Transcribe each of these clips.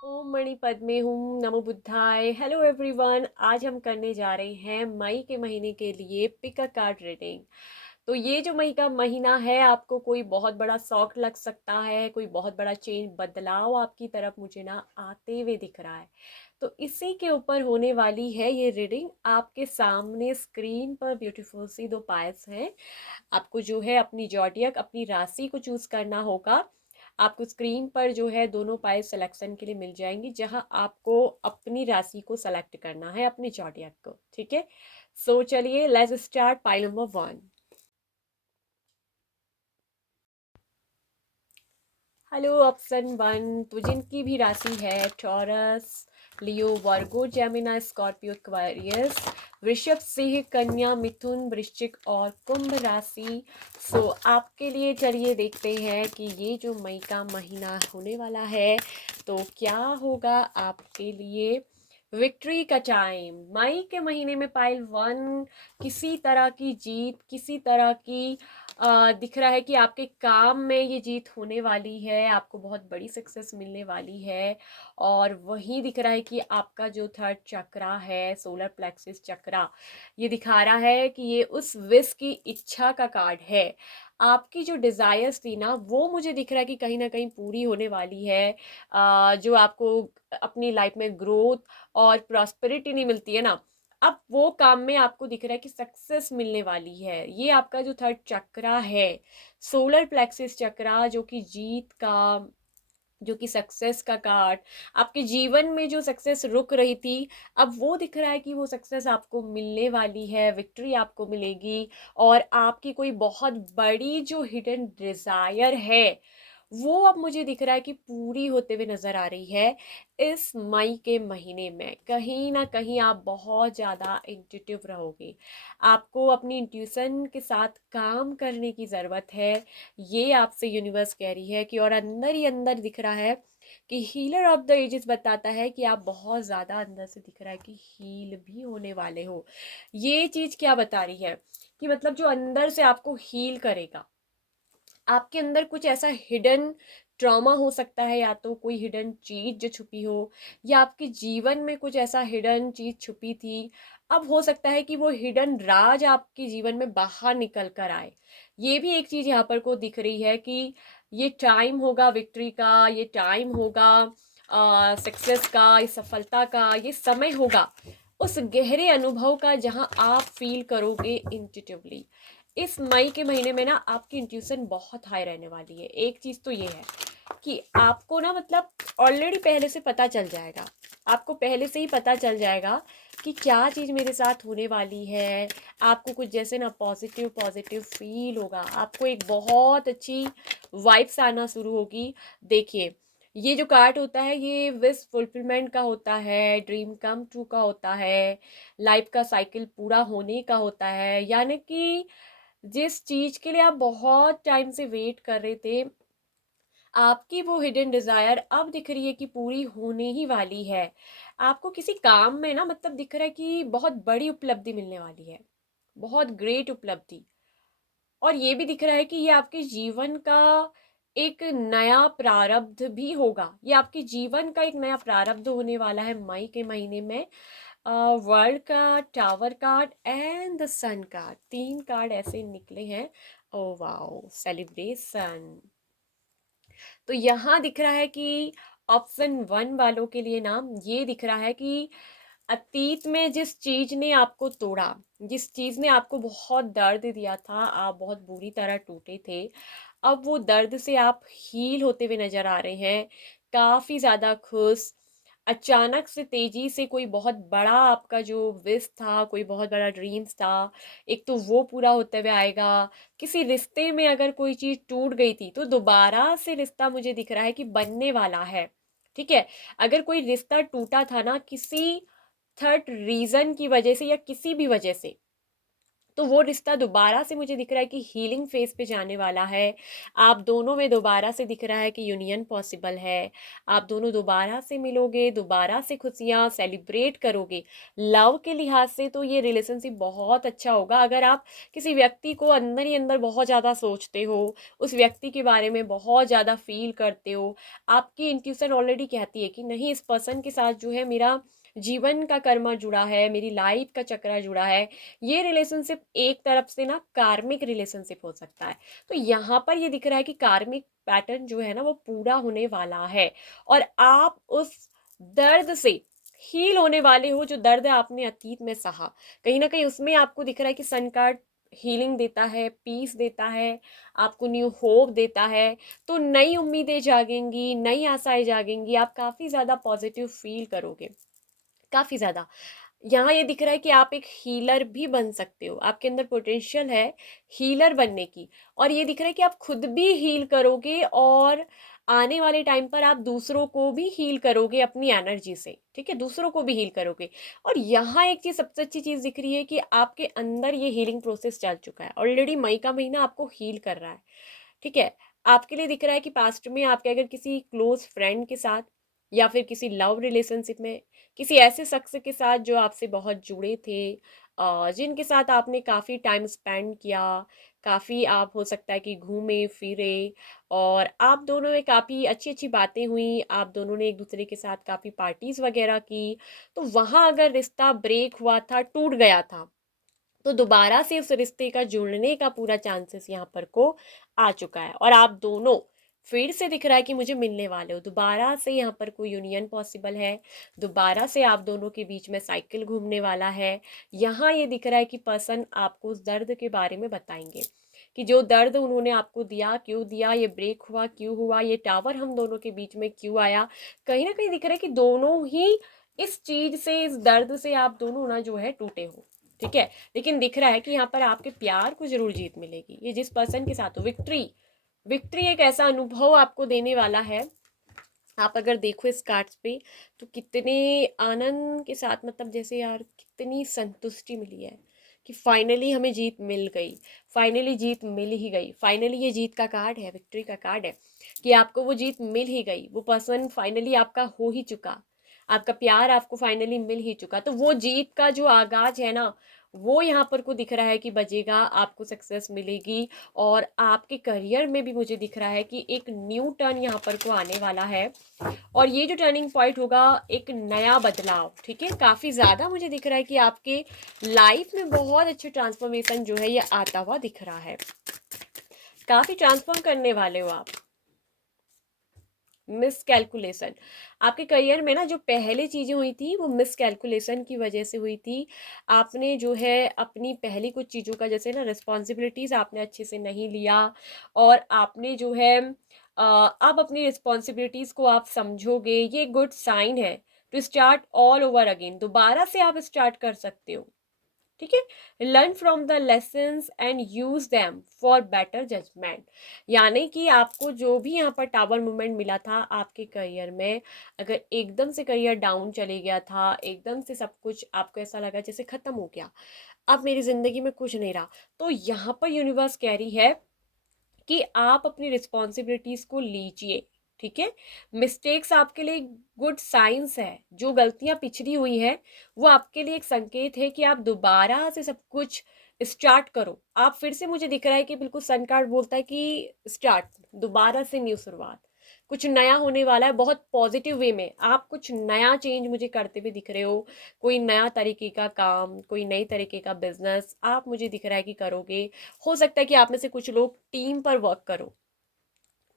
ओम मणि पद्मे हूँ, नमो बुद्धाय। Hello everyone, आज हम करने जा रहे हैं मई के महीने के लिए पिक अ कार्ड रीडिंग। तो ये जो मई का महीना है, आपको कोई बहुत बड़ा शौक लग सकता है, कोई बहुत बड़ा चेंज बदलाव आपकी तरफ मुझे ना आते हुए दिख रहा है। तो इसी के ऊपर होने वाली है ये रीडिंग। आपके सामने स्क्रीन पर ब्यूटीफुल सी दो पायल्स हैं। आपको जो है अपनी जॉडियक, अपनी राशि को चूज करना होगा। आपको स्क्रीन पर जो है दोनों पाइल सिलेक्शन के लिए मिल जाएंगी, जहां आपको अपनी राशि को सेलेक्ट करना है, अपनी जॉडियक को। ठीक है, सो चलिए let's start pile number 1। Hello option 1, तो जिनकी भी राशि है टॉरस, लियो, वर्गो, जेमिना, स्कॉर्पियो, एक्वेरियस, वृषभ, सिंह, कन्या, मिथुन, वृश्चिक और कुंभ राशि। सो आपके लिए चलिए देखते हैं कि ये जो मई का महीना होने वाला है तो क्या होगा आपके लिए। विक्ट्री का टाइम मई के महीने में पाइल 1, किसी तरह की जीत, किसी तरह की दिख रहा है कि आपके काम में ये जीत होने वाली है, आपको बहुत बड़ी सक्सेस मिलने वाली है। और वही दिख रहा है कि आपका जो थर्ड चक्रा है, सोलर प्लेक्सिस चक्रा, ये दिखा रहा है कि ये उस विश की इच्छा का कार्ड है। आपकी जो डिजायर्स थी ना, वो मुझे दिख रहा है कि कहीं ना कहीं पूरी होने वाली है। जो आपको अपनी लाइफ में ग्रोथ और प्रॉस्पेरिटी नहीं मिलती है ना, अब वो काम में आपको दिख रहा है कि सक्सेस मिलने वाली है। ये आपका जो थर्ड चक्रा है, सोलर प्लेक्सिस चक्रा, जो कि जीत का, जो कि सक्सेस का कार्ड, आपके जीवन में जो सक्सेस रुक रही थी, अब वो दिख रहा है कि वो सक्सेस आपको मिलने वाली है, विक्ट्री आपको मिलेगी। और आपकी कोई बहुत बड़ी जो हिडन डिजायर है, वो अब मुझे दिख रहा है कि पूरी होते हुए नजर आ रही है। इस मई के महीने में कहीं ना कहीं आप बहुत ज़्यादा इंट्यूटिव रहोगे। आपको अपनी इंट्यूशन के साथ काम करने की ज़रूरत है। ये आपसे यूनिवर्स कह रही है कि, और अंदर ही अंदर दिख रहा है कि हीलर ऑफ द एजेस बताता है कि आप बहुत ज़्यादा अंदर से दिख रहा है कि हील भी होने वाले हो। ये चीज़ क्या बता रही है कि मतलब जो अंदर से आपको हील करेगा, आपके अंदर कुछ ऐसा हिडन ट्रॉमा हो सकता है, या तो कोई हिडन चीज जो छुपी हो, या आपके जीवन में कुछ ऐसा हिडन चीज छुपी थी। अब हो सकता है कि वो हिडन राज आपके जीवन में बाहर निकल कर आए। ये भी एक चीज यहाँ पर को दिख रही है कि ये टाइम होगा विक्ट्री का, ये टाइम होगा सक्सेस का, इस सफलता का ये समय होगा, उस गहरे अनुभव का जहां आप फील करोगे इंट्यूटिवली। इस मई के महीने में ना आपकी इंट्यूशन बहुत हाई रहने वाली है। एक चीज तो ये है कि आपको ना मतलब ऑलरेडी पहले से पता चल जाएगा, आपको पहले से ही पता चल जाएगा कि क्या चीज़ मेरे साथ होने वाली है। आपको कुछ जैसे ना पॉजिटिव पॉजिटिव फील होगा, आपको एक बहुत अच्छी वाइब्स आना शुरू होगी। देखिए, ये जो कार्ड होता है ये विश फुलफिलमेंट का होता है, ड्रीम कम ट्रू का होता है, लाइफ का साइकिल पूरा होने का होता है। यानी कि जिस चीज के लिए आप बहुत टाइम से वेट कर रहे थे, आपकी वो हिडन डिजायर अब दिख रही है कि पूरी होने ही वाली है। आपको किसी काम में ना मतलब दिख रहा है कि बहुत बड़ी उपलब्धि मिलने वाली है, बहुत ग्रेट उपलब्धि। और ये भी दिख रहा है कि ये आपके जीवन का एक नया प्रारब्ध भी होगा। ये आपके जीवन का एक नया प्रारब्ध होने वाला है मई के महीने में। वर्ल्ड का, tower card and the sun card, तीन कार्ड ऐसे निकले हैं। Oh wow, celebration. तो यहाँ दिख रहा है कि ऑप्शन 1 वालों के लिए ना ये दिख रहा है कि अतीत में जिस चीज ने आपको तोड़ा, जिस चीज ने आपको बहुत दर्द दिया था, आप बहुत बुरी तरह टूटे थे, अब वो दर्द से आप हील होते हुए नजर आ रहे हैं, काफी ज्यादा खुश। अचानक से तेजी से कोई बहुत बड़ा आपका जो विश था, कोई बहुत बड़ा ड्रीम्स था, एक तो वो पूरा होते हुए आएगा। किसी रिश्ते में अगर कोई चीज टूट गई थी तो दोबारा से रिश्ता मुझे दिख रहा है कि बनने वाला है। ठीक है, अगर कोई रिश्ता टूटा था ना किसी थर्ड रीजन की वजह से या किसी भी वजह से, तो वो रिश्ता दोबारा से मुझे दिख रहा है कि हीलिंग फेज पे जाने वाला है। आप दोनों में दोबारा से दिख रहा है कि यूनियन पॉसिबल है। आप दोनों दोबारा से मिलोगे, दोबारा से खुशियाँ सेलिब्रेट करोगे। लव के लिहाज से तो ये रिलेशनशिप बहुत अच्छा होगा। अगर आप किसी व्यक्ति को अंदर ही अंदर बहुत ज़्यादा सोचते हो, उस व्यक्ति के बारे में बहुत ज़्यादा फील करते हो, आपकी इंट्यूशन ऑलरेडी कहती है कि नहीं, इस पर्सन के साथ जो है मेरा जीवन का कर्मा जुड़ा है, मेरी लाइफ का चक्रा जुड़ा है। ये रिलेशनशिप एक तरफ से ना कार्मिक रिलेशनशिप हो सकता है। तो यहाँ पर ये दिख रहा है कि कार्मिक पैटर्न जो है ना वो पूरा होने वाला है, और आप उस दर्द से हील होने वाले हो। जो दर्द आपने अतीत में सहा, कहीं ना कहीं उसमें आपको दिख रहा है कि सन कार्ड हीलिंग देता है, पीस देता है, आपको न्यू होप देता है। तो नई उम्मीदें जागेंगी, नई आशाएं जागेंगी, आप काफ़ी ज़्यादा पॉजिटिव फील करोगे, काफ़ी ज़्यादा। यहाँ ये दिख रहा है कि आप एक हीलर भी बन सकते हो, आपके अंदर पोटेंशियल है हीलर बनने की। और ये दिख रहा है कि आप खुद भी हील करोगे, और आने वाले टाइम पर आप दूसरों को भी हील करोगे अपनी एनर्जी से, ठीक है, दूसरों को भी हील करोगे। और यहाँ एक चीज़, सबसे अच्छी चीज़ दिख रही है कि आपके अंदर ये हीलिंग प्रोसेस चल चुका है ऑलरेडी। मई का महीना आपको हील कर रहा है, ठीक है। आपके लिए दिख रहा है कि पास्ट में आपके अगर किसी क्लोज फ्रेंड के साथ, या फिर किसी लव रिलेशनशिप में, किसी ऐसे शख्स के साथ जो आपसे बहुत जुड़े थे, जिनके साथ आपने काफ़ी टाइम स्पेंड किया, काफ़ी आप हो सकता है कि घूमे फिरे, और आप दोनों में काफ़ी अच्छी अच्छी बातें हुई, आप दोनों ने एक दूसरे के साथ काफ़ी पार्टीज़ वगैरह की। तो वहाँ अगर रिश्ता ब्रेक हुआ था, टूट गया था, तो दोबारा से उस रिश्ते का जुड़ने का पूरा चांसेस यहाँ पर को आ चुका है। और आप दोनों फिर से दिख रहा है कि मुझे मिलने वाले हो, दोबारा से यहाँ पर कोई यूनियन पॉसिबल है। दोबारा से आप दोनों के बीच में साइकिल घूमने वाला है। यहाँ ये दिख रहा है कि पर्सन आपको उस दर्द के बारे में बताएंगे कि जो दर्द उन्होंने आपको दिया, क्यों दिया, ये ब्रेक हुआ क्यों हुआ, ये टावर हम दोनों के बीच में क्यों आया। कहीं ना कहीं दिख रहा है कि दोनों ही इस चीज से, इस दर्द से आप दोनों ना जो है टूटे हो, ठीक है। लेकिन दिख रहा है कि यहाँ पर आपके प्यार को जरूर जीत मिलेगी। ये जिस पर्सन के साथ हो, विक्ट्री, विक्ट्री एक ऐसा अनुभव आपको देने वाला है। आप अगर देखो इस कार्ड्स पे, तो कितने आनंद के साथ, मतलब जैसे यार कितनी संतुष्टि मिली है कि फाइनली हमें जीत मिल गई, फाइनली जीत मिल ही गई। फाइनली ये जीत का कार्ड है, विक्ट्री का कार्ड है कि आपको वो जीत मिल ही गई, वो पर्सन फाइनली आपका हो ही चुका, आपका प्यार आपको फाइनली मिल ही चुका। तो वो जीत का जो आगाज है ना, वो यहाँ पर को दिख रहा है कि बजेगा, आपको सक्सेस मिलेगी। और आपके करियर में भी मुझे दिख रहा है कि एक न्यू टर्न यहाँ पर को आने वाला है, और ये जो टर्निंग पॉइंट होगा एक नया बदलाव, ठीक है। काफ़ी ज़्यादा मुझे दिख रहा है कि आपके लाइफ में बहुत अच्छे ट्रांसफॉर्मेशन जो है ये आता हुआ दिख रहा है। काफ़ी ट्रांसफॉर्म करने वाले हो आप। मिस कैलकुलेशन, आपके करियर में ना जो पहले चीज़ें हुई थी वो मिस कैलकुलेशन की वजह से हुई थी। आपने जो है अपनी पहली कुछ चीज़ों का, जैसे ना रिस्पॉन्सिबिलिटीज़ आपने अच्छे से नहीं लिया, और आपने जो है अब अपनी रिस्पॉन्सिबिलिटीज़ को आप समझोगे, ये गुड साइन है to start all over again. दोबारा से आप स्टार्ट कर सकते हो, ठीक है। Learn from the lessons and use them for better judgement. यानी कि आपको जो भी यहाँ पर टावर मूवमेंट मिला था आपके करियर में, अगर एकदम से करियर डाउन चले गया था, एकदम से सब कुछ आपको ऐसा लगा जैसे खत्म हो गया, अब मेरी जिंदगी में कुछ नहीं रहा, तो यहाँ पर यूनिवर्स कह रही है कि आप अपनी रिस्पॉन्सिबिलिटीज को लीजिए, ठीक है। मिस्टेक्स आपके लिए गुड साइंस है, जो गलतियां पिछड़ी हुई हैं वो आपके लिए एक संकेत है कि आप दोबारा से सब कुछ स्टार्ट करो। आप फिर से, मुझे दिख रहा है कि बिल्कुल सन कार्ड बोलता है कि स्टार्ट, दोबारा से न्यू शुरुआत, कुछ नया होने वाला है, बहुत पॉजिटिव वे में आप कुछ नया चेंज मुझे करते हुए दिख रहे हो। कोई नया तरीके का काम, कोई नई तरीके का बिजनेस आप, मुझे दिख रहा है कि करोगे। हो सकता है कि आप में से कुछ लोग टीम पर वर्क करो,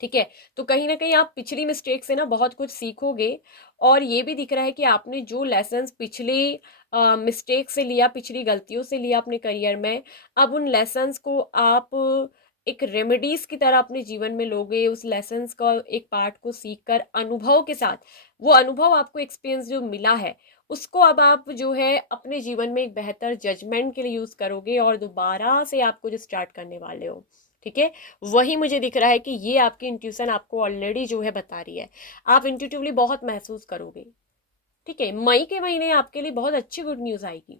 ठीक है। तो कहीं ना कहीं आप पिछली मिस्टेक से ना बहुत कुछ सीखोगे। और ये भी दिख रहा है कि आपने जो लेसन्स पिछले मिस्टेक से लिया, पिछली गलतियों से लिया अपने करियर में, अब उन लेसन्स को आप एक रेमेडीज की तरह अपने जीवन में लोगे। उस लेसन्स का एक पार्ट को सीख कर अनुभव के साथ, वो अनुभव आपको एक्सपीरियंस जो मिला है उसको अब आप जो है अपने जीवन में एक बेहतर जजमेंट के लिए यूज करोगे, और दोबारा से आप कुछ स्टार्ट करने वाले हो, ठीक है। वही मुझे दिख रहा है कि ये आपकी इंट्यूशन आपको ऑलरेडी जो है बता रही है, आप इंट्यूटिवली बहुत महसूस करोगे, ठीक है। मई के महीने आपके लिए बहुत अच्छी गुड न्यूज़ आएगी,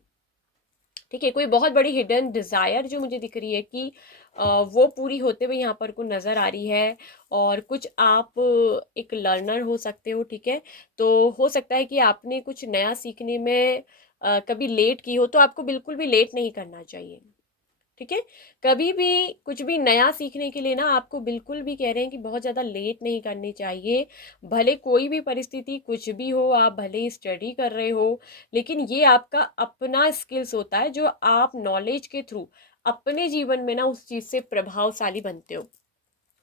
ठीक है, कोई बहुत बड़ी हिडन डिज़ायर जो मुझे दिख रही है कि वो पूरी होते हुए यहाँ पर को नज़र आ रही है। और कुछ आप एक लर्नर हो सकते हो, ठीक है। तो हो सकता है कि आपने कुछ नया सीखने में कभी लेट की हो, तो आपको बिल्कुल भी लेट नहीं करना चाहिए, ठीक है। कभी भी कुछ भी नया सीखने के लिए ना आपको बिल्कुल भी कह रहे हैं कि बहुत ज़्यादा लेट नहीं करनी चाहिए। भले कोई भी परिस्थिति कुछ भी हो, आप भले ही स्टडी कर रहे हो, लेकिन ये आपका अपना स्किल्स होता है जो आप नॉलेज के थ्रू अपने जीवन में ना उस चीज़ से प्रभावशाली बनते हो।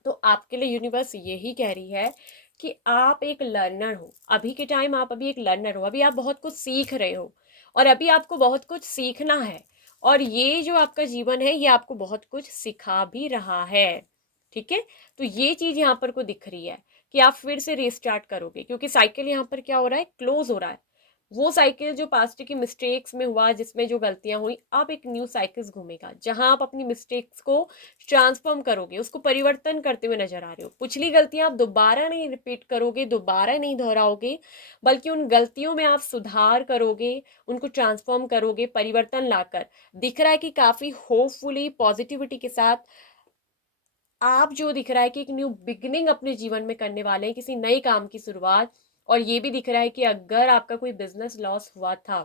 तो आपके लिए यूनिवर्स यही कह रही है कि आप एक लर्नर हो। अभी के टाइम आप अभी एक लर्नर हो, अभी आप बहुत कुछ सीख रहे हो और अभी आपको बहुत कुछ सीखना है। और ये जो आपका जीवन है ये आपको बहुत कुछ सिखा भी रहा है, ठीक है। तो ये चीज यहाँ पर को दिख रही है कि आप फिर से रीस्टार्ट करोगे, क्योंकि साइकिल यहाँ पर क्या हो रहा है, क्लोज हो रहा है। वो साइकिल जो पास्ट की मिस्टेक्स में हुआ, जिसमें जो गलतियां हुई, अब एक न्यू साइकिल्स घूमेगा जहां आप अपनी मिस्टेक्स को ट्रांसफॉर्म करोगे, उसको परिवर्तन करते हुए नजर आ रहे हो। पिछली गलतियां आप दोबारा नहीं रिपीट करोगे, दोबारा नहीं दोहराओगे, बल्कि उन गलतियों में आप सुधार करोगे, उनको ट्रांसफॉर्म करोगे परिवर्तन लाकर। दिख रहा है कि काफी होपफुली पॉजिटिविटी के साथ आप जो दिख रहा है कि एक न्यू बिगिनिंग अपने जीवन में करने वाले हैं, किसी नए काम की शुरुआत। और ये भी दिख रहा है कि अगर आपका कोई बिजनेस लॉस हुआ था,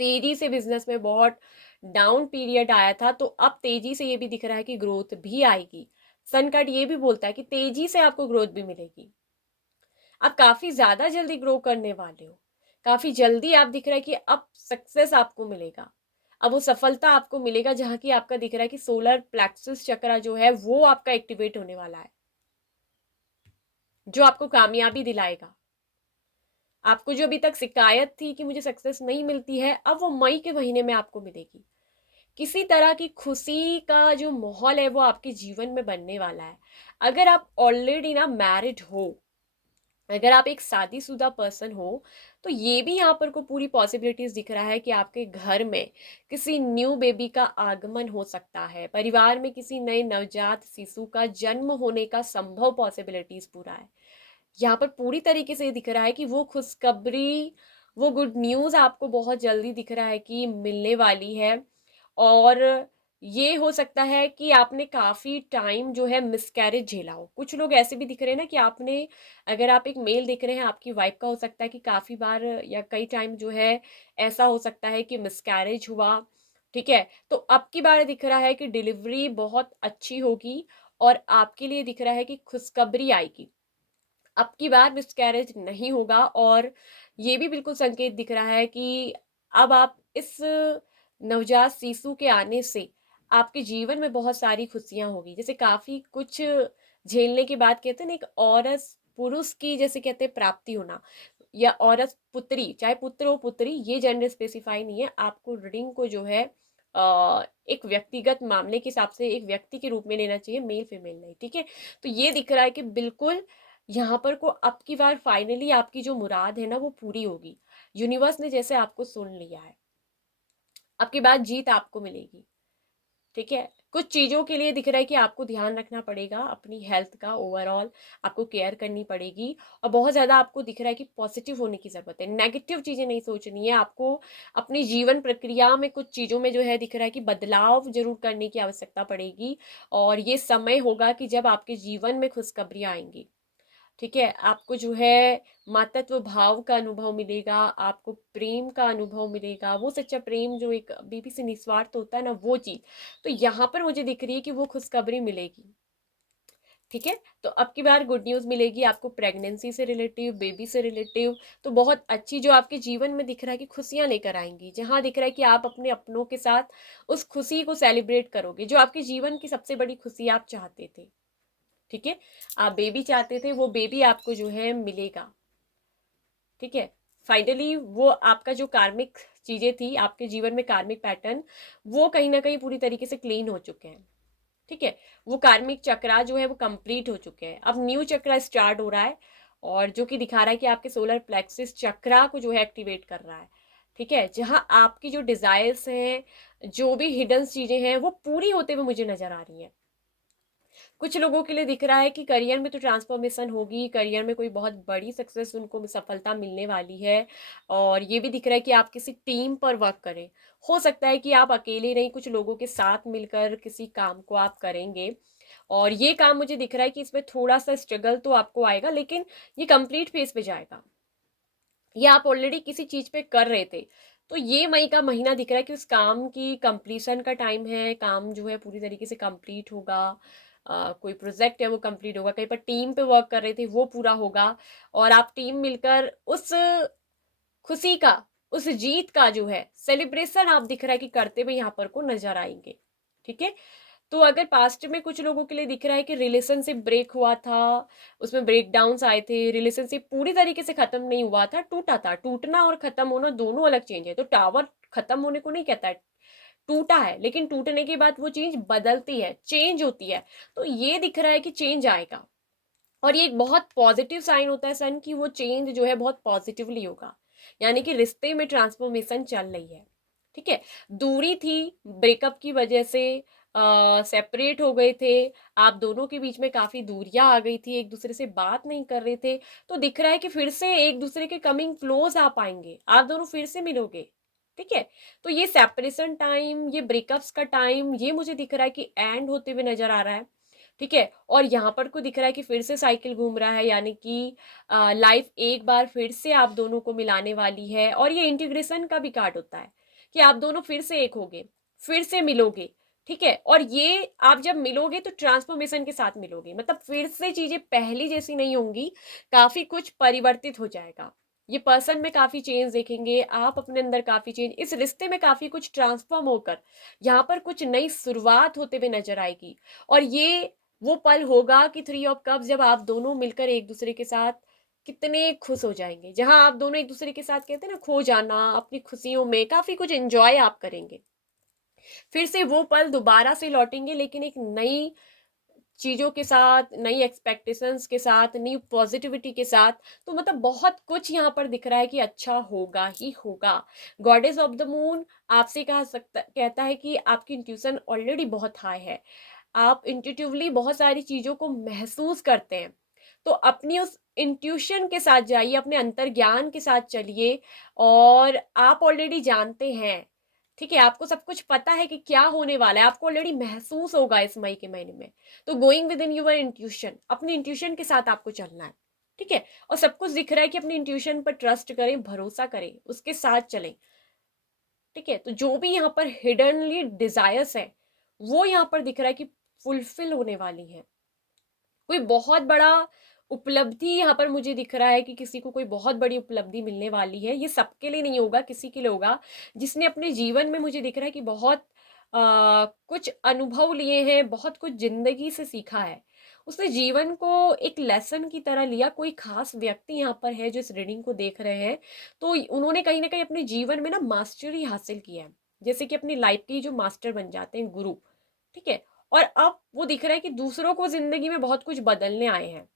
तेजी से बिजनेस में बहुत डाउन पीरियड आया था, तो अब तेजी से ये भी दिख रहा है कि ग्रोथ भी आएगी। सन कार्ड ये भी बोलता है कि तेजी से आपको ग्रोथ भी मिलेगी। आप काफी ज्यादा जल्दी ग्रो करने वाले हो, काफी जल्दी आप दिख रहा है कि अब सक्सेस आपको मिलेगा। अब वो सफलता आपको मिलेगा जहां की आपका दिख रहा है कि सोलर प्लेक्सस चक्रा जो है वो आपका एक्टिवेट होने वाला है, जो आपको कामयाबी दिलाएगा। आपको जो अभी तक शिकायत थी कि मुझे सक्सेस नहीं मिलती है, अब वो मई के महीने में आपको मिलेगी। किसी तरह की खुशी का जो माहौल है वो आपके जीवन में बनने वाला है। अगर आप ऑलरेडी ना मैरिड हो, अगर आप एक शादीशुदा पर्सन हो, तो ये भी यहाँ पर को पूरी पॉसिबिलिटीज दिख रहा है कि आपके घर में किसी न्यू बेबी का आगमन हो सकता है, परिवार में किसी नए नवजात शिशु का जन्म होने का संभव पॉसिबिलिटीज पूरा है। यहाँ पर पूरी तरीके से दिख रहा है कि वो खुशखबरी, वो गुड न्यूज़ आपको बहुत जल्दी दिख रहा है कि मिलने वाली है। और ये हो सकता है कि आपने काफ़ी टाइम जो है मिसकैरेज झेला हो। कुछ लोग ऐसे भी दिख रहे हैं ना कि आपने, अगर आप एक मेल दिख रहे हैं, आपकी वाइफ का हो सकता है कि काफ़ी बार या कई टाइम जो है ऐसा हो सकता है कि मिसकैरेज हुआ, ठीक है। तो अब की बार दिख रहा है कि डिलीवरी बहुत अच्छी होगी और आपके लिए दिख रहा है कि खुशखबरी आएगी। अब की बार मिसकैरेज नहीं होगा। और ये भी बिल्कुल संकेत दिख रहा है कि अब आप इस नवजात शिशु के आने से आपके जीवन में बहुत सारी खुशियां होगी। जैसे काफी कुछ झेलने के बाद कहते हैं ना, एक औरत पुरुष की जैसे कहते हैं प्राप्ति होना, या औरत पुत्री, चाहे पुत्र हो पुत्री, ये जेंडर स्पेसिफाई नहीं है। आपको रीडिंग को जो है एक व्यक्तिगत मामले के हिसाब से एक व्यक्ति के रूप में लेना चाहिए, मेल फीमेल नहीं, ठीक है। तो ये दिख रहा है कि बिल्कुल यहाँ पर को अब की बार फाइनली आपकी जो मुराद है ना वो पूरी होगी। यूनिवर्स ने जैसे आपको सुन लिया है, अब की बार जीत आपको मिलेगी, ठीक है। कुछ चीजों के लिए दिख रहा है कि आपको ध्यान रखना पड़ेगा, अपनी हेल्थ का ओवरऑल आपको केयर करनी पड़ेगी। और बहुत ज्यादा आपको दिख रहा है कि पॉजिटिव होने की जरूरत है, नेगेटिव चीजें नहीं सोचनी है आपको। अपनी जीवन प्रक्रिया में कुछ चीजों में जो है दिख रहा है कि बदलाव जरूर करने की आवश्यकता पड़ेगी। और ये समय होगा कि जब आपके जीवन में खुशखबरियां आएंगी, ठीक है। आपको जो है मातृत्व भाव का अनुभव मिलेगा, आपको प्रेम का अनुभव मिलेगा, वो सच्चा प्रेम जो एक बीबी से निस्वार्थ होता है ना, वो चीज। तो यहाँ पर मुझे दिख रही है कि वो खुशखबरी मिलेगी, ठीक है। तो अब की बार गुड न्यूज मिलेगी आपको, प्रेगनेंसी से रिलेटिव, बेबी से रिलेटिव। तो बहुत अच्छी जो आपके जीवन में दिख रहा है कि खुशियां लेकर आएंगी, जहां दिख रहा है कि आप अपने अपनों के साथ उस खुशी को सेलिब्रेट करोगे, जो आपके जीवन की सबसे बड़ी खुशी आप चाहते थे, ठीक है। आप बेबी चाहते थे, वो बेबी आपको जो है मिलेगा, ठीक है। फाइनली वो आपका जो कार्मिक चीजें थी आपके जीवन में, कार्मिक पैटर्न, वो कहीं ना कहीं पूरी तरीके से क्लीन हो चुके हैं, ठीक है। वो कार्मिक चक्रा जो है वो कंप्लीट हो चुके हैं, अब न्यू चक्रा स्टार्ट हो रहा है। और जो कि दिखा रहा है कि आपके सोलर प्लेक्सिस चक्रा को जो है एक्टिवेट कर रहा है, ठीक है। जहां आपकी जो डिजायर्स हैं, जो भी हिडन चीजें हैं, वो पूरी होते हुए मुझे नजर आ रही हैं। कुछ लोगों के लिए दिख रहा है कि करियर में तो ट्रांसफॉर्मेशन होगी, करियर में कोई बहुत बड़ी सक्सेस उनको सफलता मिलने वाली है। और ये भी दिख रहा है कि आप किसी टीम पर वर्क करें। हो सकता है कि आप अकेले नहीं, कुछ लोगों के साथ मिलकर किसी काम को आप करेंगे। और ये काम मुझे दिख रहा है कि इसमें थोड़ा सा स्ट्रगल तो आपको आएगा, लेकिन ये कंप्लीट फेज पे जाएगा। ये आप ऑलरेडी किसी चीज पे कर रहे थे, तो ये मई का महीना दिख रहा है कि उस काम की कंप्लीशन का टाइम है। काम जो है पूरी तरीके से कंप्लीट होगा। कोई प्रोजेक्ट है वो कंप्लीट होगा, कहीं पर टीम पे वर्क कर रहे थे वो पूरा होगा। और आप टीम मिलकर उस खुशी का, उस जीत का जो है सेलिब्रेशन आप दिख रहा है कि करते हुए यहाँ पर को नजर आएंगे। ठीक है। तो अगर पास्ट में कुछ लोगों के लिए दिख रहा है कि रिलेशनशिप ब्रेक हुआ था, उसमें ब्रेक डाउन्स आए थे, रिलेशनशिप पूरी तरीके से खत्म नहीं हुआ था, टूटा था। टूटना और खत्म होना दोनों अलग चीज है। तो टावर खत्म होने को नहीं कहता है, टूटा है, लेकिन टूटने के बाद वो चीज बदलती है, चेंज होती है। तो ये दिख रहा है कि चेंज आएगा। और ये एक बहुत पॉजिटिव साइन होता है सन, कि वो चेंज जो है बहुत पॉजिटिवली होगा। यानी कि रिश्ते में ट्रांसफॉर्मेशन चल रही है। ठीक है। दूरी थी, ब्रेकअप की वजह से सेपरेट हो गए थे, आप दोनों के बीच में काफी दूरियां आ गई थी, एक दूसरे से बात नहीं कर रहे थे। तो दिख रहा है कि फिर से एक दूसरे के कमिंग क्लोज आ पाएंगे, आप दोनों फिर से मिलोगे। ठीक है। तो ये सेपरेशन टाइम, ये ब्रेकअप्स का टाइम, ये मुझे दिख रहा है कि एंड होते हुए नजर आ रहा है। ठीक है। और यहाँ पर को दिख रहा है कि फिर से साइकिल घूम रहा है, यानी कि लाइफ एक बार फिर से आप दोनों को मिलाने वाली है। और ये इंटीग्रेशन का भी कार्ड होता है कि आप दोनों फिर से एक होगे, फिर से मिलोगे। ठीक है। और ये आप जब मिलोगे तो ट्रांसफॉर्मेशन के साथ मिलोगे, मतलब फिर से चीजें पहली जैसी नहीं होंगी, काफी कुछ परिवर्तित हो जाएगा। ये पर्सन में काफी चेंज देखेंगे, आप अपने अंदर काफी चेंज, इस रिश्ते में काफी कुछ ट्रांसफॉर्म होकर यहाँ पर कुछ नई शुरुआत होते हुए नजर आएगी। और ये वो पल होगा कि 3 ऑफ कप्स, जब आप दोनों मिलकर एक दूसरे के साथ कितने खुश हो जाएंगे, जहां आप दोनों एक दूसरे के साथ कहते हैं ना खो जाना, अपनी खुशियों में काफी कुछ एंजॉय आप करेंगे। फिर से वो पल दोबारा से लौटेंगे, लेकिन एक नई चीजों के साथ, नई एक्सपेक्टेशंस के साथ, नई पॉजिटिविटी के साथ। तो मतलब बहुत कुछ यहाँ पर दिख रहा है कि अच्छा होगा ही होगा। गॉडेस ऑफ द मून आपसे कहा सकता कहता है कि आपकी इंट्यूशन ऑलरेडी बहुत हाई है, आप इंट्यूटिवली बहुत सारी चीजों को महसूस करते हैं। तो अपनी उस इंट्यूशन के साथ जाइए, अपने अंतर्ज्ञान के साथ चलिए। और आप ऑलरेडी जानते हैं, ठीक है, आपको सब कुछ पता है कि क्या होने वाला है, आपको ऑलरेडी महसूस होगा इस मई के महीने में। तो going within your intuition, अपनी इंट्यूशन के साथ आपको चलना है। ठीक है। और सब कुछ दिख रहा है कि अपनी इंट्यूशन पर ट्रस्ट करें, भरोसा करें, उसके साथ चलें। ठीक है। तो जो भी यहाँ पर हिडनली डिजायर्स है, वो यहाँ पर दिख रहा है कि फुलफिल होने वाली है। कोई बहुत बड़ा उपलब्धि यहाँ पर मुझे दिख रहा है कि किसी को कोई बहुत बड़ी उपलब्धि मिलने वाली है। ये सबके लिए नहीं होगा, किसी के लिए होगा जिसने अपने जीवन में, मुझे दिख रहा है कि बहुत कुछ अनुभव लिए हैं, बहुत कुछ जिंदगी से सीखा है। उसने जीवन को एक लेसन की तरह लिया। कोई खास व्यक्ति यहाँ पर है जो इस रीडिंग को देख रहे हैं, तो उन्होंने कहीं ना कहीं अपने जीवन में ना मास्टरी हासिल किया है, जैसे कि अपनी लाइफ की जो मास्टर बन जाते हैं, गुरु। ठीक है। और अब वो दिख रहा है कि दूसरों को जिंदगी में बहुत कुछ बदलने आए हैं।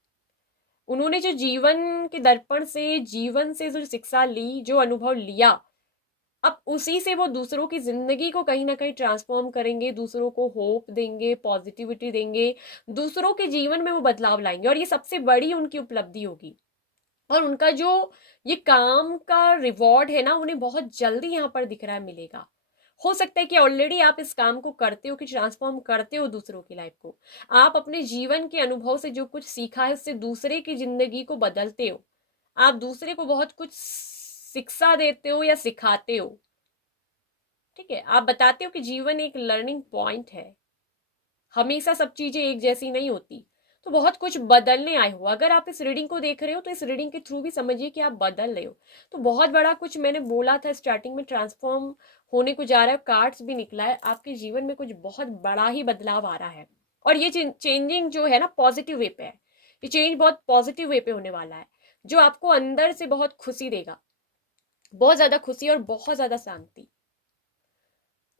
उन्होंने जो जीवन के दर्पण से, जीवन से जो शिक्षा ली, जो अनुभव लिया, अब उसी से वो दूसरों की जिंदगी को कहीं ना कहीं ट्रांसफॉर्म करेंगे, दूसरों को होप देंगे, पॉजिटिविटी देंगे, दूसरों के जीवन में वो बदलाव लाएंगे। और ये सबसे बड़ी उनकी उपलब्धि होगी। और उनका जो ये काम का रिवॉर्ड है ना, उन्हें बहुत जल्दी यहाँ पर दिख रहा है मिलेगा। हो सकता है कि ऑलरेडी आप इस काम को करते हो, कि ट्रांसफॉर्म करते हो दूसरों की लाइफ को। आप अपने जीवन के अनुभव से जो कुछ सीखा है, उससे दूसरे की जिंदगी को बदलते हो। आप दूसरे को बहुत कुछ शिक्षा देते हो या सिखाते हो। ठीक है। आप बताते हो कि जीवन एक लर्निंग पॉइंट है, हमेशा सब चीजें एक जैसी नहीं होती। तो बहुत कुछ बदलने आए हो। अगर आप इस रीडिंग को देख रहे हो, तो इस रीडिंग के थ्रू भी समझिए कि आप बदल रहे हो। तो बहुत बड़ा कुछ मैंने बोला था स्टार्टिंग में, ट्रांसफॉर्म होने को जा रहा है, कार्ड्स भी निकला है, आपके जीवन में कुछ बहुत बड़ा ही बदलाव आ रहा है। और ये चेंजिंग जो है ना, पॉजिटिव वे पे है। ये चेंज बहुत पॉजिटिव वे पे होने वाला है, जो आपको अंदर से बहुत खुशी देगा, बहुत ज्यादा खुशी और बहुत ज्यादा शांति।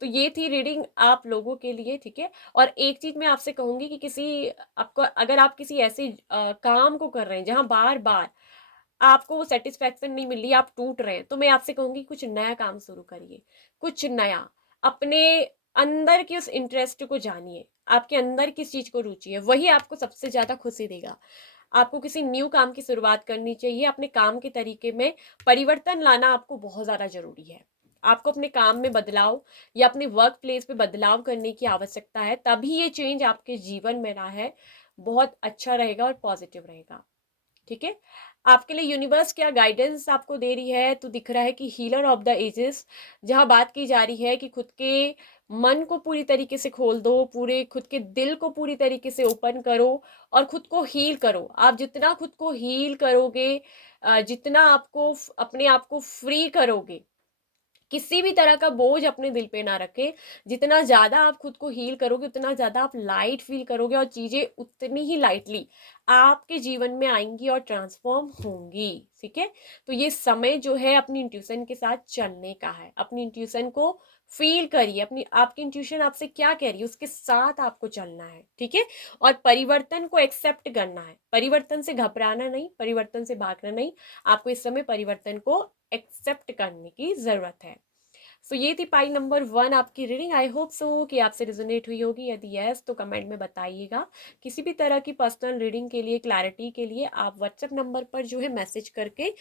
तो ये थी रीडिंग आप लोगों के लिए। ठीक है। और एक चीज मैं आपसे कहूंगी कि किसी, आपको अगर आप किसी ऐसे काम को कर रहे हैं जहां बार बार आपको वो सेटिस्फेक्शन नहीं मिल रही, आप टूट रहे हैं, तो मैं आपसे कहूंगी कुछ नया काम शुरू करिए, कुछ नया अपने अंदर की उस इंटरेस्ट को जानिए, आपके अंदर किस चीज को रुचि है, वही आपको सबसे ज्यादा खुशी देगा। आपको किसी न्यू काम की शुरुआत करनी चाहिए, अपने काम के तरीके में परिवर्तन लाना आपको बहुत ज्यादा जरूरी है। आपको अपने काम में बदलाव या अपने वर्क प्लेस पे बदलाव करने की आवश्यकता है, तभी ये चेंज आपके जीवन में रहा है बहुत अच्छा रहेगा और पॉजिटिव रहेगा। ठीक है, आपके लिए यूनिवर्स क्या गाइडेंस आपको दे रही है, तो दिख रहा है कि हीलर ऑफ द एजेस, जहां बात की जा रही है कि खुद के मन को पूरी तरीके से खोल दो, पूरे खुद के दिल को पूरी तरीके से ओपन करो और खुद को हील करो। आप जितना खुद को हील करोगे, जितना आपको अपने आप को फ्री करोगे, किसी भी तरह का बोझ अपने दिल पे ना रखे, जितना ज्यादा आप खुद को हील करोगे उतना ज्यादा आप लाइट फील करोगे और चीजें उतनी ही लाइटली आपके जीवन में आएंगी और ट्रांसफॉर्म होंगी। ठीक है, तो ये समय जो है अपनी इंट्यूशन के साथ चलने का है। अपनी इंट्यूशन को फील करिए, अपनी आपकी इंट्यूशन आपसे क्या कह रही है उसके साथ आपको चलना है। ठीक है, और परिवर्तन को एक्सेप्ट करना है, परिवर्तन से घबराना नहीं, परिवर्तन से भागना नहीं, आपको इस समय परिवर्तन को एक्सेप्ट करने की जरूरत है। सो ये थी पाई नंबर 1 आपकी रीडिंग। आई होप सो कि आपसे रिजोनेट हुई होगी, यदि यस तो कमेंट में बताइएगा। किसी भी तरह की पर्सनल रीडिंग के लिए, क्लैरिटी के लिए आप व्हाट्सएप नंबर पर जो है मैसेज करके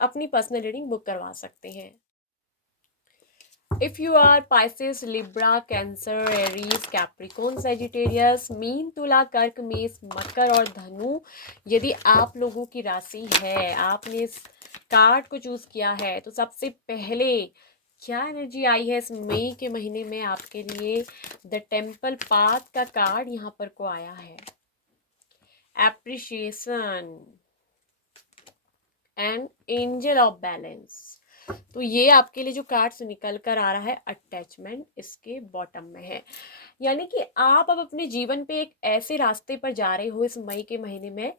अपनी पर्सनल रीडिंग बुक करवा सकते हैं। If you are Pisces, Libra, Cancer, Aries, Capricorn, Sagittarius, mean, तुला, कर्क, मेष, मकर और धनु यदि आप लोगों की राशि है, आपने इस कार्ड को चूज किया है, तो सबसे पहले क्या एनर्जी आई है इस मई के महीने में आपके लिए। द टेम्पल पाथ का कार्ड यहाँ पर को आया है, appreciation and angel of balance. तो ये आपके लिए जो कार्ड्स निकल कर आ रहा है, अटैचमेंट इसके बॉटम में है। यानी कि आप अब अपने जीवन पे एक ऐसे रास्ते पर जा रहे हो इस मई के महीने में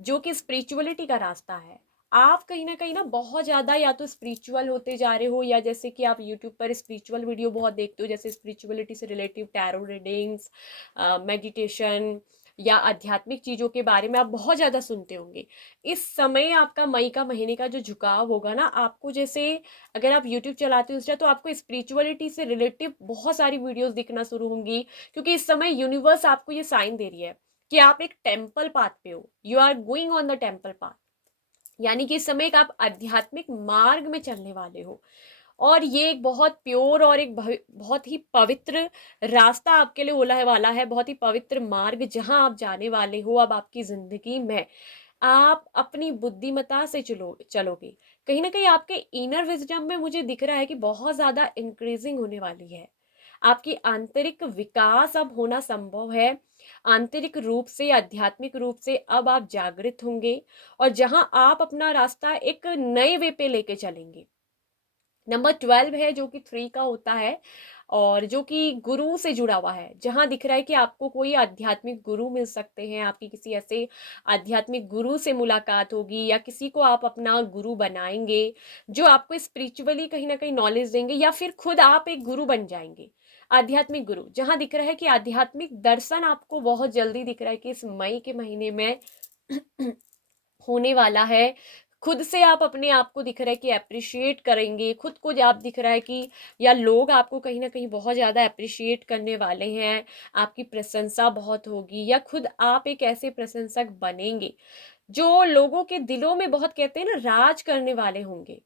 जो कि स्पिरिचुअलिटी का रास्ता है। आप कहीं ना बहुत ज़्यादा या तो स्पिरिचुअल होते जा रहे हो, या जैसे कि आप यूट्यूब पर स्पिरिचुअल वीडियो बहुत देखते हो, जैसे स्पिरिचुअलिटी से रिलेटिव टैरो रीडिंग्स, मेडिटेशन या आध्यात्मिक चीज़ों के बारे में आप बहुत ज़्यादा सुनते होंगे। इस समय आपका मई का महीने का जो झुकाव होगा ना, आपको जैसे अगर आप यूट्यूब चलाते हो इंस्टा, तो आपको स्पिरिचुअलिटी से रिलेटिव बहुत सारी वीडियोस दिखना शुरू होंगी, क्योंकि इस समय यूनिवर्स आपको ये साइन दे रही है कि आप एक टेम्पल पाथ पे हो, you are going on the temple path. यानी कि इस समय एक आप आध्यात्मिक मार्ग में चलने वाले हो, और ये एक बहुत प्योर और एक बहुत ही पवित्र रास्ता आपके लिए होला है वाला है, बहुत ही पवित्र मार्ग जहां आप जाने वाले हो। अब आपकी जिंदगी में आप अपनी बुद्धिमता से चलोगे। कहीं ना कहीं आपके इनर विजडम में मुझे दिख रहा है कि बहुत ज्यादा इंक्रीजिंग होने वाली है। आपकी आंतरिक विकास अब होना संभव है। आंतरिक रूप से, आध्यात्मिक रूप से अब आप जागृत होंगे, और जहां आप अपना रास्ता एक नए वे पे लेके चलेंगे। नंबर 12 है जो कि 3 का होता है, और जो कि गुरु से जुड़ा हुआ है, जहां दिख रहा है कि आपको कोई आध्यात्मिक गुरु मिल सकते हैं, आपकी किसी ऐसे आध्यात्मिक गुरु से मुलाकात होगी, या किसी को आप अपना गुरु बनाएंगे जो आपको स्पिरिचुअली कहीं ना कहीं नॉलेज देंगे, या फिर खुद आप एक गुरु बन जाएंगे, आध्यात्मिक गुरु। जहां दिख रहा है कि आध्यात्मिक दर्शन आपको बहुत जल्दी दिख रहा है कि इस मई के महीने में होने वाला है। खुद से आप अपने आप को दिख रहा है कि अप्रिशिएट करेंगे खुद को, आप दिख रहा है कि या लोग आपको कहीं ना कहीं बहुत ज़्यादा अप्रिशिएट करने वाले हैं, आपकी प्रशंसा बहुत होगी, या खुद आप एक ऐसे प्रशंसक बनेंगे जो लोगों के दिलों में बहुत, कहते हैं ना, राज करने वाले होंगे।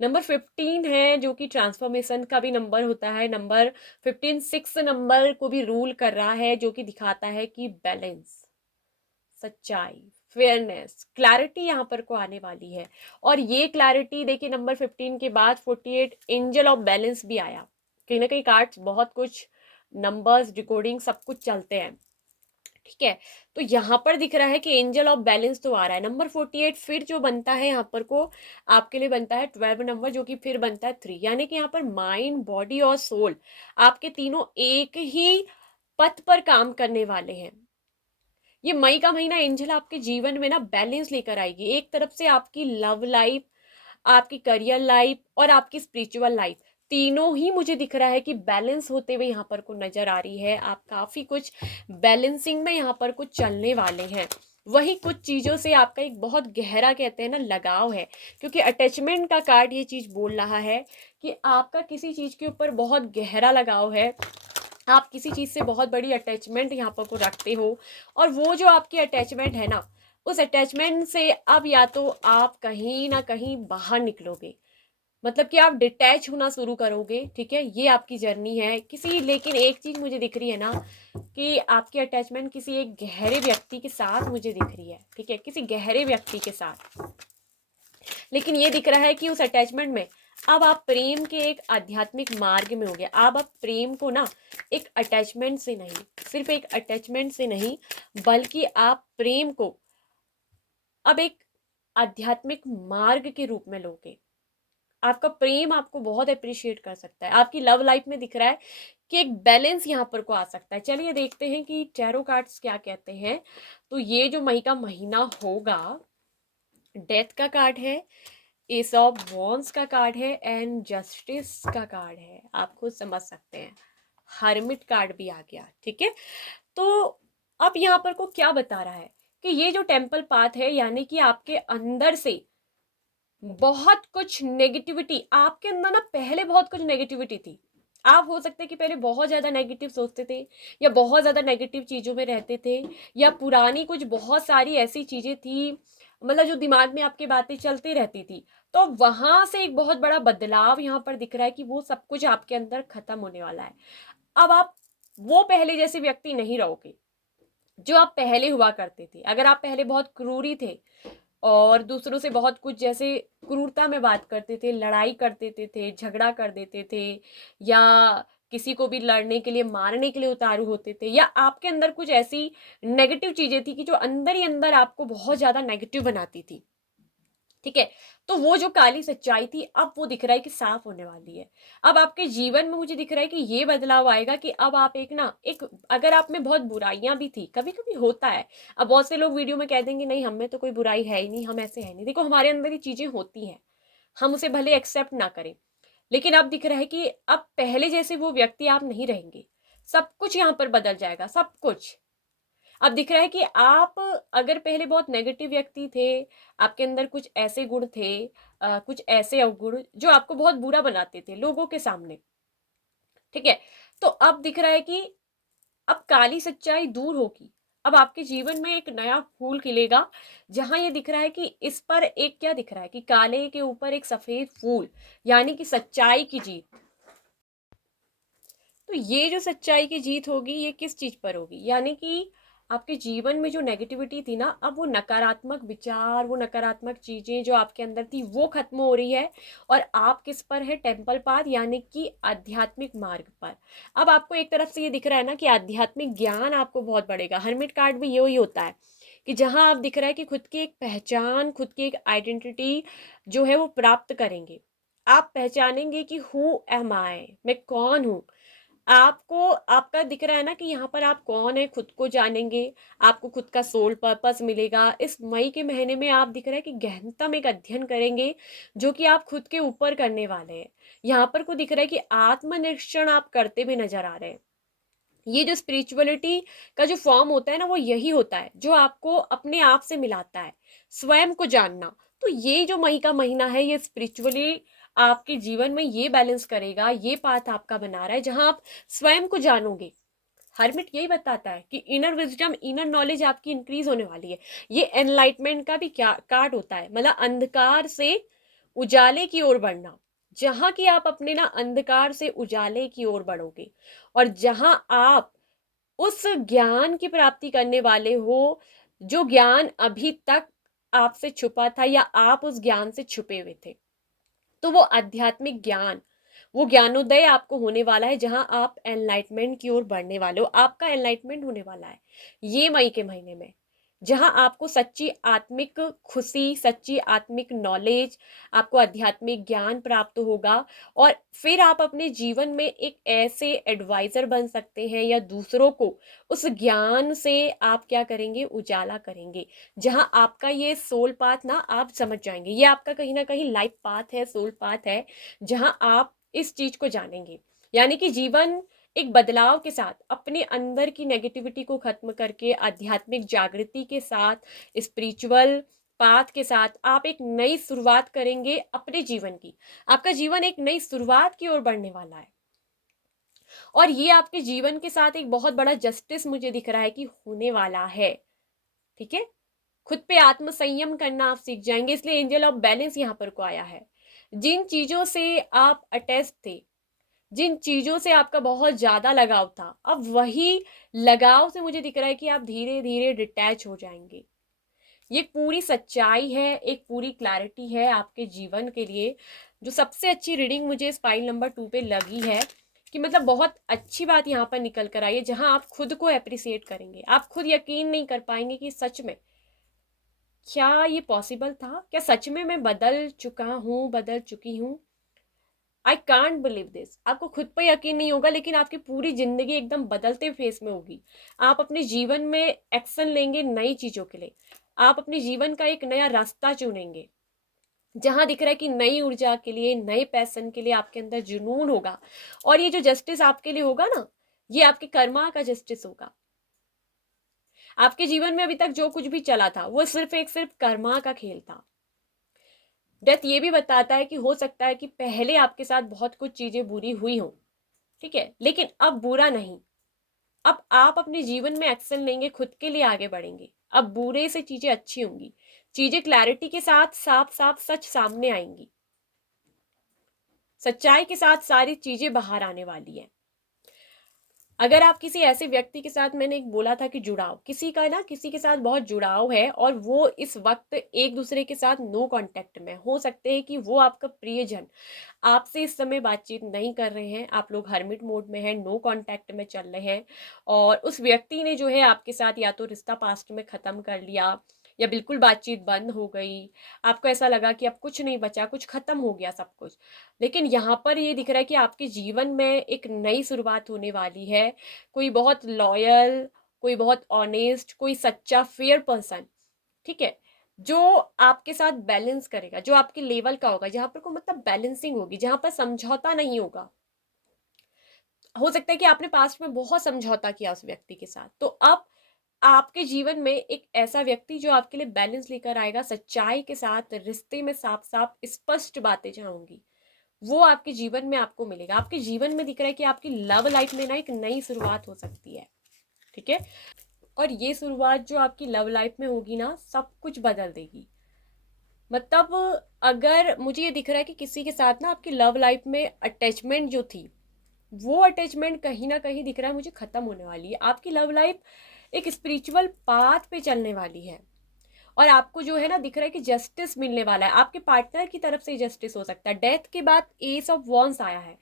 नंबर 15 है जो कि ट्रांसफॉर्मेशन का भी नंबर होता है। नंबर 15 6 नंबर को भी रूल कर रहा है, जो कि दिखाता है कि बैलेंस, सच्चाई, फेयरनेस, क्लैरिटी यहाँ पर को आने वाली है। और ये क्लैरिटी देखिए, नंबर 15 के बाद 48 एंजल ऑफ बैलेंस भी आया। कहीं ना कहीं कार्ड्स बहुत कुछ, नंबर्स, डिकोडिंग सब कुछ चलते हैं। ठीक है, तो यहाँ पर दिख रहा है कि एंजल ऑफ बैलेंस तो आ रहा है। नंबर 48 फिर जो बनता है यहाँ पर को आपके लिए बनता है 12 नंबर, जो कि फिर बनता है 3। यानी कि यहाँ पर माइंड, बॉडी और सोल आपके तीनों एक ही पथ पर काम करने वाले हैं। ये मई का महीना एंजल आपके जीवन में ना बैलेंस लेकर आएगी। एक तरफ से आपकी लव लाइफ, आपकी करियर लाइफ और आपकी स्पिरिचुअल लाइफ तीनों ही मुझे दिख रहा है कि बैलेंस होते हुए यहाँ पर को नजर आ रही है। आप काफी कुछ बैलेंसिंग में यहाँ पर कुछ चलने वाले हैं। वही कुछ चीजों से आपका एक बहुत गहरा कहते हैं ना लगाव है, क्योंकि अटैचमेंट का कार्ड ये चीज बोल रहा है कि आपका किसी चीज के ऊपर बहुत गहरा लगाव है। आप किसी चीज से बहुत बड़ी अटैचमेंट यहाँ पर को रखते हो, और वो जो आपकी अटैचमेंट है ना, उस अटैचमेंट से अब या तो आप कहीं ना कहीं बाहर निकलोगे, मतलब कि आप डिटैच होना शुरू करोगे। ठीक है, ये आपकी जर्नी है किसी, लेकिन एक चीज मुझे दिख रही है ना कि आपकी अटैचमेंट किसी एक गहरे व्यक्ति के साथ मुझे दिख रही है। ठीक है, किसी गहरे व्यक्ति के साथ, लेकिन ये दिख रहा है कि उस अटैचमेंट में अब आप प्रेम के एक आध्यात्मिक मार्ग में हो गए। अब आप प्रेम को ना एक अटैचमेंट से नहीं, सिर्फ एक अटैचमेंट से नहीं, बल्कि आप प्रेम को अब एक आध्यात्मिक मार्ग के रूप में लोगे। आपका प्रेम आपको बहुत अप्रिशिएट कर सकता है। आपकी लव लाइफ में दिख रहा है कि एक बैलेंस यहाँ पर को आ सकता है। चलिए देखते हैं कि टैरो कार्ड्स क्या कहते हैं। तो ये जो मई का महीना होगा, डेथ का कार्ड है, एस ऑफ वॉन्स का कार्ड है, एंड जस्टिस का कार्ड है। आप खुद समझ सकते हैं, हर्मिट कार्ड भी आ गया। ठीक है, तो अब यहाँ पर को क्या बता रहा है कि ये जो टेम्पल पाथ है, यानी कि आपके अंदर से बहुत कुछ नेगेटिविटी, आपके अंदर ना पहले बहुत कुछ नेगेटिविटी थी। आप हो सकते हैं कि पहले बहुत ज्यादा नेगेटिव सोचते थे, या बहुत ज्यादा नेगेटिव चीजों में रहते थे, या पुरानी कुछ बहुत सारी ऐसी चीजें थी, मतलब जो दिमाग में आपकी बातें चलती रहती थी। तो वहां से एक बहुत बड़ा बदलाव यहाँ पर दिख रहा है कि वो सब कुछ आपके अंदर खत्म होने वाला है। अब आप वो पहले जैसे व्यक्ति नहीं रहोगे जो आप पहले हुआ करते थे। अगर आप पहले बहुत क्रूरी थे और दूसरों से बहुत कुछ जैसे क्रूरता में बात करते थे, लड़ाई कर देते थे, झगड़ा कर देते थे, या किसी को भी लड़ने के लिए, मारने के लिए उतारू होते थे, या आपके अंदर कुछ ऐसी नेगेटिव चीजें थी कि जो अंदर ही अंदर आपको बहुत ज्यादा नेगेटिव बनाती थी। ठीक है, तो वो जो काली सच्चाई थी, अब वो दिख रहा है कि साफ होने वाली है। अब आपके जीवन में मुझे दिख रहा है कि ये बदलाव आएगा कि अब आप एक ना एक, अगर आप में बहुत बुराइयां भी थी, कभी कभी होता है। अब बहुत से लोग वीडियो में कह देंगे नहीं हम में तो कोई बुराई है ही नहीं, हम ऐसे है नहीं। देखो, हमारे अंदर ये चीजें होती हैं, हम उसे भले एक्सेप्ट ना करें, लेकिन अब दिख रहा है कि अब पहले जैसे वो व्यक्ति आप नहीं रहेंगे। सब कुछ यहाँ पर बदल जाएगा, सब कुछ। अब दिख रहा है कि आप अगर पहले बहुत नेगेटिव व्यक्ति थे, आपके अंदर कुछ ऐसे गुण थे, कुछ ऐसे अवगुण जो आपको बहुत बुरा बनाते थे लोगों के सामने। ठीक है, तो अब दिख रहा है कि अब काली सच्चाई दूर होगी। अब आपके जीवन में एक नया फूल खिलेगा, जहां ये दिख रहा है कि इस पर एक क्या दिख रहा है कि काले के ऊपर एक सफेद फूल, यानी कि सच्चाई की जीत। तो ये जो सच्चाई की जीत होगी, ये किस चीज पर होगी, यानी कि आपके जीवन में जो नेगेटिविटी थी ना, अब वो नकारात्मक विचार, वो नकारात्मक चीजें जो आपके अंदर थी, वो खत्म हो रही है। और आप किस पर है, टेम्पल पाथ, यानी कि आध्यात्मिक मार्ग पर। अब आपको एक तरफ से ये दिख रहा है ना कि आध्यात्मिक ज्ञान आपको बहुत बढ़ेगा। हर्मिट कार्ड भी यही होता है कि जहां आप दिख रहा है कि खुद की एक पहचान, खुद की एक आइडेंटिटी जो है वो प्राप्त करेंगे। आप पहचानेंगे कि हु एम आई, मैं कौन हूँ। आपको आपका दिख रहा है ना कि यहाँ पर आप कौन है, खुद को जानेंगे। आपको खुद का सोल पर्पस मिलेगा। इस मई के महीने में आप दिख रहा है कि गहनतम एक अध्ययन करेंगे, जो कि आप खुद के ऊपर करने वाले हैं। यहाँ पर को दिख रहा है कि आत्मनिरीक्षण आप करते हुए नजर आ रहे हैं। ये जो स्पिरिचुअलिटी का जो फॉर्म होता है ना, वो यही होता है जो आपको अपने आप से मिलाता है, स्वयं को जानना। तो ये जो मई का महीना है, ये स्पिरिचुअली आपके जीवन में ये बैलेंस करेगा, ये पाथ आपका बना रहा है जहां आप स्वयं को जानोगे। हरमिट यही बताता है कि इनर विजडम, इनर नॉलेज आपकी इंक्रीज होने वाली है। ये एनलाइटमेंट का भी क्या कार्ड होता है, मतलब अंधकार से उजाले की ओर बढ़ना। जहां की आप अपने ना अंधकार से उजाले की ओर बढ़ोगे, और जहां आप उस ज्ञान की प्राप्ति करने वाले हो जो ज्ञान अभी तक आपसे छुपा था, या आप उस ज्ञान से छुपे हुए थे। तो वो आध्यात्मिक ज्ञान, वो ज्ञानोदय आपको होने वाला है, जहां आप एनलाइटमेंट की ओर बढ़ने वाले हो। आपका एनलाइटमेंट होने वाला है ये मई के महीने में, जहां आपको सच्ची आत्मिक खुशी, सच्ची आत्मिक नॉलेज, आपको आध्यात्मिक ज्ञान प्राप्त होगा। और फिर आप अपने जीवन में एक ऐसे एडवाइजर बन सकते हैं, या दूसरों को उस ज्ञान से आप क्या करेंगे, उजाला करेंगे। जहां आपका ये सोल पाथ ना आप समझ जाएंगे, ये आपका कहीं ना कहीं लाइफ पाथ है, सोल पाथ है, जहां आप इस चीज को जानेंगे। यानी कि जीवन एक बदलाव के साथ अपने अंदर की नेगेटिविटी को खत्म करके आध्यात्मिक जागृति के साथ, स्पिरिचुअल पाथ के साथ आप एक नई शुरुआत करेंगे अपने जीवन की। आपका जीवन एक नई शुरुआत की ओर बढ़ने वाला है और ये आपके जीवन के साथ एक बहुत बड़ा जस्टिस मुझे दिख रहा है कि होने वाला है। ठीक है, खुद पे आत्म संयम करना आप सीख जाएंगे, इसलिए एंजल ऑफ बैलेंस यहां पर को आया है। जिन चीजों से आप अटैच थे, जिन चीजों से आपका बहुत ज्यादा लगाव था, अब वही लगाव से मुझे दिख रहा है कि आप धीरे धीरे डिटैच हो जाएंगे। ये पूरी सच्चाई है, एक पूरी क्लैरिटी है आपके जीवन के लिए। जो सबसे अच्छी रीडिंग मुझे इस फाइल नंबर 2 पे लगी है कि मतलब बहुत अच्छी बात यहाँ पर निकल कर आई है, जहां आप खुद को अप्रिसिएट करेंगे। आप खुद यकीन नहीं कर पाएंगे कि सच में क्या ये पॉसिबल था, क्या सच में मैं बदल चुका हूँ, बदल चुकी हूँ। I can't believe this. आपको खुद पर यकीन नहीं होगा, लेकिन आपकी पूरी जिंदगी एकदम बदलते फेस में होगी। आप अपने जीवन में एक्शन लेंगे नई चीजों के लिए, आप अपने जीवन का एक नया रास्ता चुनेंगे जहां दिख रहा है कि नई ऊर्जा के लिए, नए पैशन के लिए आपके अंदर जुनून होगा। और ये जो जस्टिस आपके लिए होगा ना, ये आपके कर्मा का जस्टिस होगा। आपके जीवन में अभी तक जो कुछ भी चला था वो सिर्फ कर्मा का खेल था। डेथ ये भी बताता है कि हो सकता है कि पहले आपके साथ बहुत कुछ चीजें बुरी हुई हो, ठीक है, लेकिन अब बुरा नहीं। अब आप अपने जीवन में एक्शन लेंगे, खुद के लिए आगे बढ़ेंगे। अब बुरे से चीजें अच्छी होंगी, चीजें क्लैरिटी के साथ साफ साफ सच सामने आएंगी, सच्चाई के साथ सारी चीजें बाहर आने वाली है। अगर आप किसी ऐसे व्यक्ति के साथ, मैंने एक बोला था कि जुड़ाव, किसी का ना किसी के साथ बहुत जुड़ाव है और वो इस वक्त एक दूसरे के साथ नो कांटेक्ट में हो सकते हैं कि वो आपका प्रियजन आपसे इस समय बातचीत नहीं कर रहे हैं, आप लोग हर्मिट मोड में हैं, नो कांटेक्ट में चल रहे हैं, और उस व्यक्ति ने जो है आपके साथ या तो रिश्ता पास्ट में ख़त्म कर लिया या बिल्कुल बातचीत बंद हो गई। आपको ऐसा लगा कि अब कुछ नहीं बचा, कुछ ख़त्म हो गया सब कुछ। लेकिन यहाँ पर ये दिख रहा है कि आपके जीवन में एक नई शुरुआत होने वाली है। कोई बहुत लॉयल, कोई बहुत ऑनेस्ट, कोई सच्चा फेयर पर्सन, ठीक है, जो आपके साथ बैलेंस करेगा, जो आपके लेवल का होगा, जहां पर को मतलब बैलेंसिंग होगी, जहां पर समझौता नहीं होगा। हो सकता है कि आपने पास्ट में बहुत समझौता किया उस व्यक्ति के साथ, तो अब आपके जीवन में एक ऐसा व्यक्ति जो आपके लिए बैलेंस लेकर आएगा, सच्चाई के साथ रिश्ते में साफ साफ स्पष्ट बातें जहां होंगी, वो आपके जीवन में आपको मिलेगा। आपके जीवन में दिख रहा है कि आपकी लव लाइफ में ना एक नई शुरुआत हो सकती है, ठीक है। और ये शुरुआत जो आपकी लव लाइफ में होगी ना, सब कुछ बदल देगी। मतलब अगर मुझे ये दिख रहा है कि किसी के साथ ना आपकी लव लाइफ में अटैचमेंट जो थी, वो अटैचमेंट कहीं ना कहीं दिख रहा है मुझे खत्म होने वाली है। आपकी लव लाइफ एक स्पिरिचुअल पाथ पे चलने वाली है और आपको जो है ना दिख रहा है कि जस्टिस मिलने वाला है। आपके पार्टनर की तरफ से जस्टिस हो सकता है। डेथ के बाद एस ऑफ वॉन्स आया है,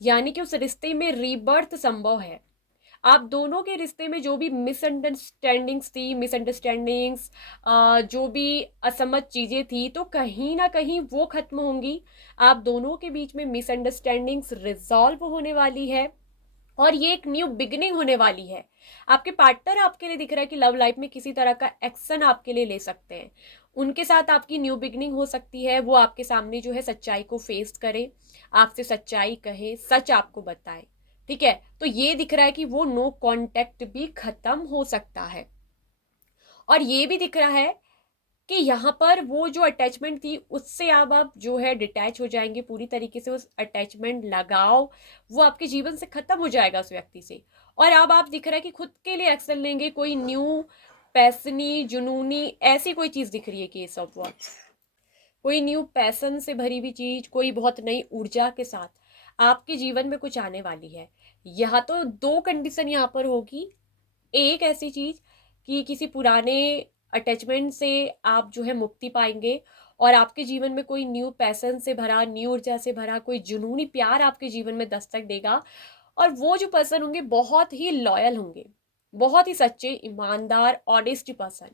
यानी कि उस रिश्ते में रीबर्थ संभव है। आप दोनों के रिश्ते में जो भी मिसअंडरस्टैंडिंग्स थी, मिसअंडरस्टैंडिंग्स, जो भी असमझ चीजें थी, तो कहीं ना कहीं वो खत्म होंगी। आप दोनों के बीच में मिसअंडरस्टैंडिंग्स रिजॉल्व होने वाली है और ये एक न्यू बिगिनिंग होने वाली है। आपके पार्टनर आपके लिए दिख रहा है कि लव लाइफ में किसी तरह का एक्शन आपके लिए ले सकते हैं। उनके साथ आपकी न्यू बिगिनिंग हो सकती है। वो आपके सामने जो है सच्चाई को फेस करे, आपसे सच्चाई कहे, सच आपको बताए, ठीक है। तो ये दिख रहा है कि वो नो कांटेक्ट भी खत्म हो सकता है। और ये भी दिख रहा है कि यहाँ पर वो जो अटैचमेंट थी उससे अब आप जो है डिटैच हो जाएंगे पूरी तरीके से। उस अटैचमेंट लगाव वो आपके जीवन से खत्म हो जाएगा उस व्यक्ति से। और अब आप दिख रहा है कि खुद के लिए एक्शन लेंगे, कोई न्यू पैसनी जुनूनी ऐसी कोई चीज दिख रही है कि सब वक्त कोई न्यू पैसन से भरी हुई चीज, कोई बहुत नई ऊर्जा के साथ आपके जीवन में कुछ आने वाली है। यहाँ तो दो कंडीशन यहाँ पर होगी। एक ऐसी चीज कि किसी पुराने अटैचमेंट से आप जो है मुक्ति पाएंगे और आपके जीवन में कोई न्यू पैसन से भरा, न्यू ऊर्जा से भरा कोई जुनूनी प्यार आपके जीवन में दस्तक देगा। और वो जो पर्सन होंगे बहुत ही लॉयल होंगे, बहुत ही सच्चे, ईमानदार, ऑनेस्ट पर्सन।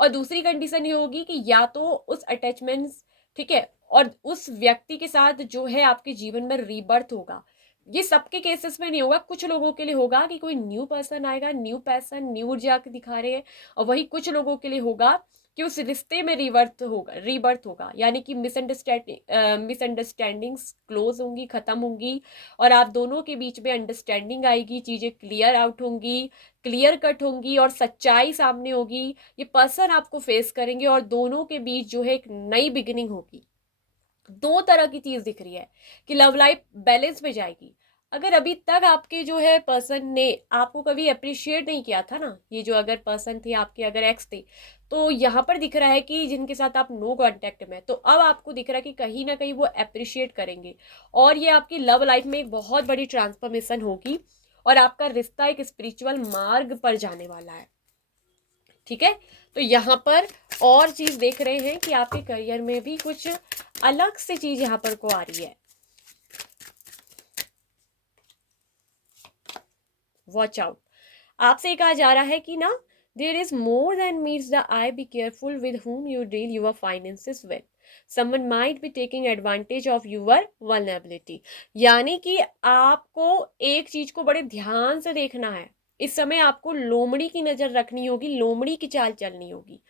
और दूसरी कंडीशन ये होगी कि या तो उस अटैचमेंट्स, ठीक है, और उस व्यक्ति के साथ जो है आपके जीवन में रीबर्थ होगा। ये सबके केसेस में नहीं होगा, कुछ लोगों के लिए होगा कि कोई न्यू पर्सन आएगा, न्यू पैसन, न्यू ऊर्जा दिखा रहे हैं। और वही कुछ लोगों के लिए होगा कि उस रिश्ते में रीबर्थ होगा, यानी कि मिसअंडरस्टैंडिंग्स क्लोज होंगी, खत्म होंगी, और आप दोनों के बीच में अंडरस्टैंडिंग आएगी, चीजें क्लियर आउट होंगी, क्लियर कट होंगी और सच्चाई सामने होगी। ये पर्सन आपको फेस करेंगे और दोनों के बीच जो है एक नई बिगिनिंग होगी। दो तरह की चीज दिख रही है कि लव लाइफ बैलेंस में जाएगी। अगर अभी तक आपके जो है पर्सन ने आपको कभी अप्रिशिएट नहीं किया था ना, ये जो अगर पर्सन थे आपके, अगर एक्स थे, तो यहाँ पर दिख रहा है कि जिनके साथ आप नो कांटेक्ट में, तो अब आपको दिख रहा है कि कहीं ना कहीं वो अप्रिशिएट करेंगे और ये आपकी लव लाइफ में एक बहुत बड़ी ट्रांसफॉर्मेशन होगी और आपका रिश्ता एक स्पिरिचुअल मार्ग पर जाने वाला है। ठीक है, तो यहाँ पर और चीज देख रहे हैं कि आपके करियर में भी कुछ अलग से चीज यहाँ पर को आ रही है। वॉच आउट, आपसे कहा जा रहा है कि ना, there is more than meets the I, be careful with whom you deal your finances with. Someone might be taking advantage of your vulnerability. यानी कि आपको एक चीज को बड़े ध्यान से देखना है। इस समय आपको लोमड़ी की नजर रखनी होगी, लोमड़ी की चाल चलनी होगी।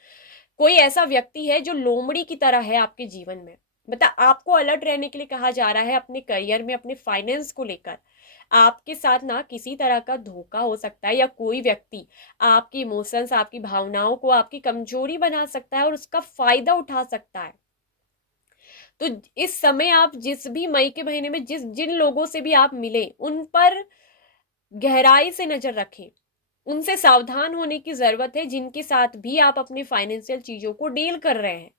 कोई ऐसा व्यक्ति है जो लोमड़ी की तरह है आपके जीवन में, मतलब आपको अलर्ट रहने के लिए कहा जा रहा है अपने करियर में, अपने फाइनेंस को लेकर। आपके साथ ना किसी तरह का धोखा हो सकता है या कोई व्यक्ति आपकी इमोशंस, आपकी भावनाओं को आपकी कमजोरी बना सकता है और उसका फायदा उठा सकता है। तो इस समय आप जिस भी मई के महीने में जिन लोगों से भी आप मिले, उन पर गहराई से नजर रखें, उनसे सावधान होने की जरूरत है जिनके साथ भी आप अपने फाइनेंशियल चीजों को डील कर रहे हैं,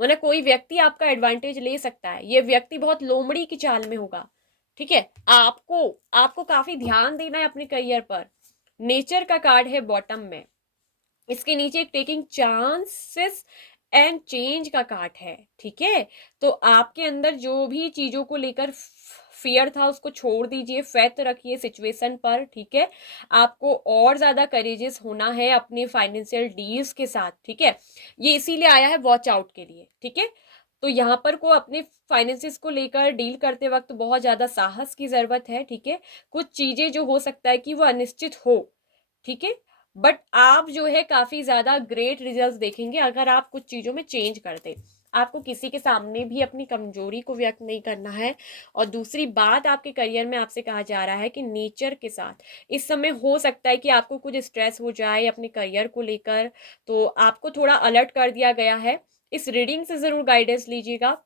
वरना कोई व्यक्ति आपका एडवांटेज ले सकता है। ये व्यक्ति बहुत लोमड़ी की चाल में होगा। ठीक है, आपको आपको काफी ध्यान देना है अपने करियर पर। नेचर का कार्ड है बॉटम में, इसके नीचे एक टेकिंग चांसेस एंड चेंज का कार्ड है। ठीक है, तो आपके अंदर जो भी चीजों को लेकर फियर था उसको छोड़ दीजिए, फेथ रखिए सिचुएशन पर। ठीक है, आपको और ज्यादा करेजियस होना है अपने फाइनेंशियल डील्स के साथ। ठीक है, ये इसीलिए आया है वॉच आउट के लिए। ठीक है, तो यहाँ पर को अपने फाइनेंसिस को लेकर डील करते वक्त बहुत ज्यादा साहस की जरूरत है। ठीक है, कुछ चीजें जो हो सकता है कि वो अनिश्चित हो। ठीक है, बट आप जो है काफी ज्यादा ग्रेट रिजल्ट्स देखेंगे अगर आप कुछ चीजों में चेंज कर दे। आपको किसी के सामने भी अपनी कमजोरी को व्यक्त नहीं करना है। और दूसरी बात, आपके करियर में आपसे कहा जा रहा है कि नेचर के साथ इस समय हो सकता है कि आपको कुछ स्ट्रेस हो जाए अपने करियर को लेकर, तो आपको थोड़ा अलर्ट कर दिया गया है। इस रीडिंग से जरूर गाइडेंस लीजिएगा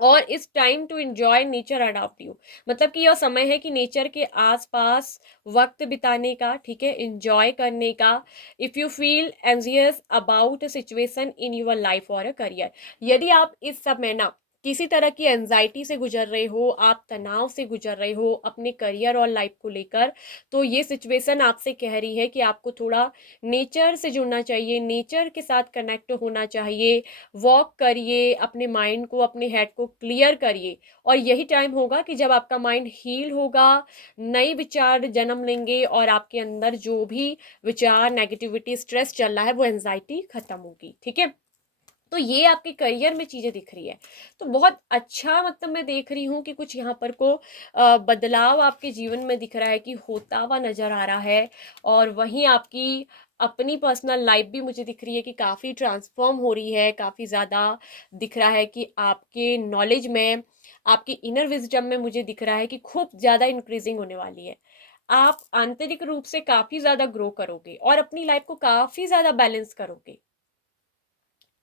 और इस time to enjoy nature around you, मतलब कि यह समय है कि नेचर के आसपास वक्त बिताने का। ठीक है, एंजॉय करने का। If you feel anxious about a situation in your life और अ करियर, यदि आप इस समय ना किसी तरह की एंजाइटी से गुजर रहे हो, आप तनाव से गुजर रहे हो अपने करियर और लाइफ को लेकर, तो ये सिचुएशन आपसे कह रही है कि आपको थोड़ा नेचर से जुड़ना चाहिए, नेचर के साथ कनेक्ट होना चाहिए। वॉक करिए, अपने माइंड को, अपने हेड को क्लियर करिए, और यही टाइम होगा कि जब आपका माइंड हील होगा, नए विचार जन्म लेंगे और आपके अंदर जो भी विचार, नेगेटिविटी, स्ट्रेस चल रहा है, वो एंजाइटी खत्म होगी। ठीक है, तो ये आपके करियर में चीजें दिख रही है, तो बहुत अच्छा, मतलब मैं देख रही हूँ कि कुछ यहाँ पर को बदलाव आपके जीवन में दिख रहा है कि होता हुआ नजर आ रहा है। और वहीं आपकी अपनी पर्सनल लाइफ भी मुझे दिख रही है कि काफ़ी ट्रांसफॉर्म हो रही है, काफ़ी ज़्यादा दिख रहा है कि आपके नॉलेज में, आपकी इनर विजडम में मुझे दिख रहा है कि खूब ज़्यादा इंक्रीजिंग होने वाली है। आप आंतरिक रूप से काफ़ी ज़्यादा ग्रो करोगे और अपनी लाइफ को काफ़ी ज़्यादा बैलेंस करोगे।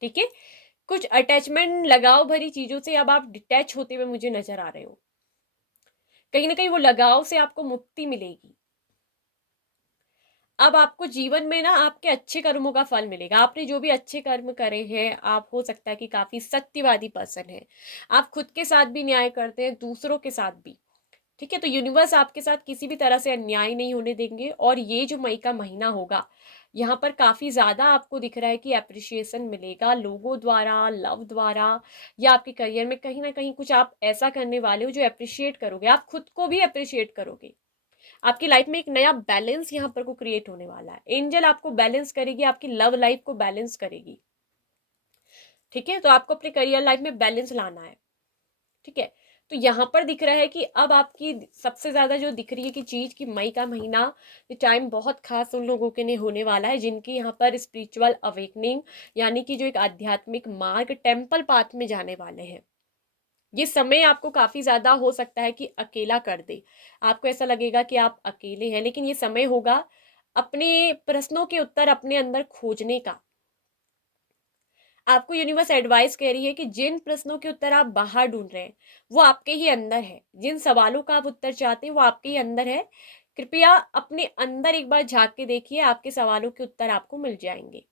ठीक है, कुछ अटैचमेंट, लगाव भरी चीजों से अब आप डिटैच होते हुए मुझे नजर आ रहे हो। कहीं ना कहीं वो लगाव से आपको मुक्ति मिलेगी। अब आपको जीवन में ना आपके अच्छे कर्मों का फल मिलेगा। आपने जो भी अच्छे कर्म करे हैं, आप हो सकता है कि काफी सत्यवादी पर्सन है, आप खुद के साथ भी न्याय करते हैं, दूसरों के साथ भी। ठीक है, तो यूनिवर्स आपके साथ किसी भी तरह से अन्याय नहीं होने देंगे। और ये जो मई का महीना होगा, यहाँ पर काफी ज्यादा आपको दिख रहा है कि अप्रिशिएशन मिलेगा लोगों द्वारा, लव द्वारा, या आपके करियर में कहीं ना कहीं कुछ आप ऐसा करने वाले हो जो अप्रिशिएट करोगे, आप खुद को भी अप्रिशिएट करोगे। आपकी लाइफ में एक नया बैलेंस यहाँ पर को क्रिएट होने वाला है। एंजल आपको बैलेंस करेगी, आपकी लव लाइफ को बैलेंस करेगी। ठीक है, तो आपको अपने करियर लाइफ में बैलेंस लाना है। ठीक है, तो यहाँ पर दिख रहा है कि अब आपकी सबसे ज़्यादा जो दिख रही है कि चीज़ कि मई का महीना, ये टाइम बहुत खास उन लोगों के लिए होने वाला है जिनकी यहाँ पर स्पिरिचुअल अवेकनिंग, यानी कि जो एक आध्यात्मिक मार्ग टेम्पल पाथ में जाने वाले हैं। ये समय आपको काफ़ी ज़्यादा हो सकता है कि अकेला कर दे, आपको ऐसा लगेगा कि आप अकेले हैं, लेकिन ये समय होगा अपने प्रश्नों के उत्तर अपने अंदर खोजने का। आपको यूनिवर्स एडवाइस कह रही है कि जिन प्रश्नों के उत्तर आप बाहर ढूंढ रहे हैं वो आपके ही अंदर है, जिन सवालों का आप उत्तर चाहते हैं वो आपके ही अंदर है। कृपया अपने अंदर एक बार झांक के देखिए, आपके सवालों के उत्तर आपको मिल जाएंगे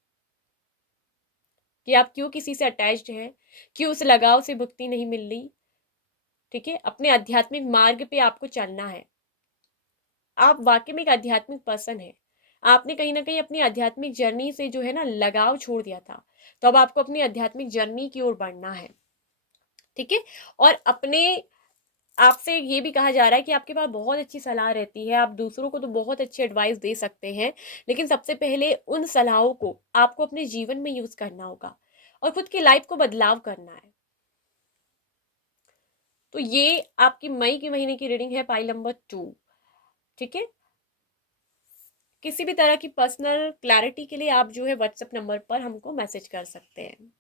कि आप क्यों किसी से अटैच्ड हैं, क्यों उस लगाव से मुक्ति नहीं मिल रही। ठीक है, अपने आध्यात्मिक मार्ग पे आपको चलना है। आप वाकई में एक आध्यात्मिक पर्सन है, आपने कहीं ना कहीं अपनी आध्यात्मिक जर्नी से जो है ना लगाव छोड़ दिया था, तो अब आपको अपनी आध्यात्मिक जर्नी की ओर बढ़ना है। ठीक है, और अपने आपसे ये भी कहा जा रहा है कि आपके पास बहुत अच्छी सलाह रहती है, आप दूसरों को तो बहुत अच्छी एडवाइस दे सकते हैं, लेकिन सबसे पहले उन सलाहों को आपको अपने जीवन में यूज करना होगा और खुद की लाइफ को बदलाव करना है। तो ये आपकी मई के महीने की रीडिंग है, पाइल नंबर 2। ठीक है, किसी भी तरह की पर्सनल क्लैरिटी के लिए आप जो है व्हाट्सएप नंबर पर हमको मैसेज कर सकते हैं।